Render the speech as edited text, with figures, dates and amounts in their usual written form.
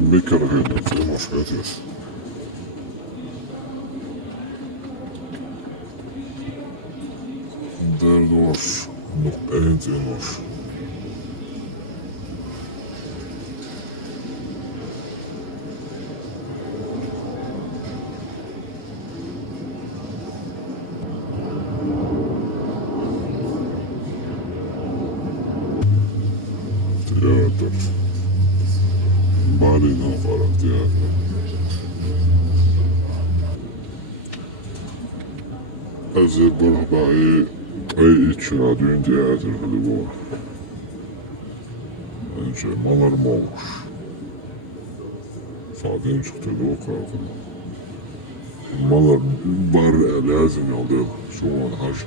بكر هنا زي ما شفت daardoor nog eind in was. Theater. Marina var theater. Azı burbayı ay içra düğün theater hadi bu. Önce malarım olmuş. Sadece çıktı da o kadar. Malar bar lazım oldu. Şu an haş.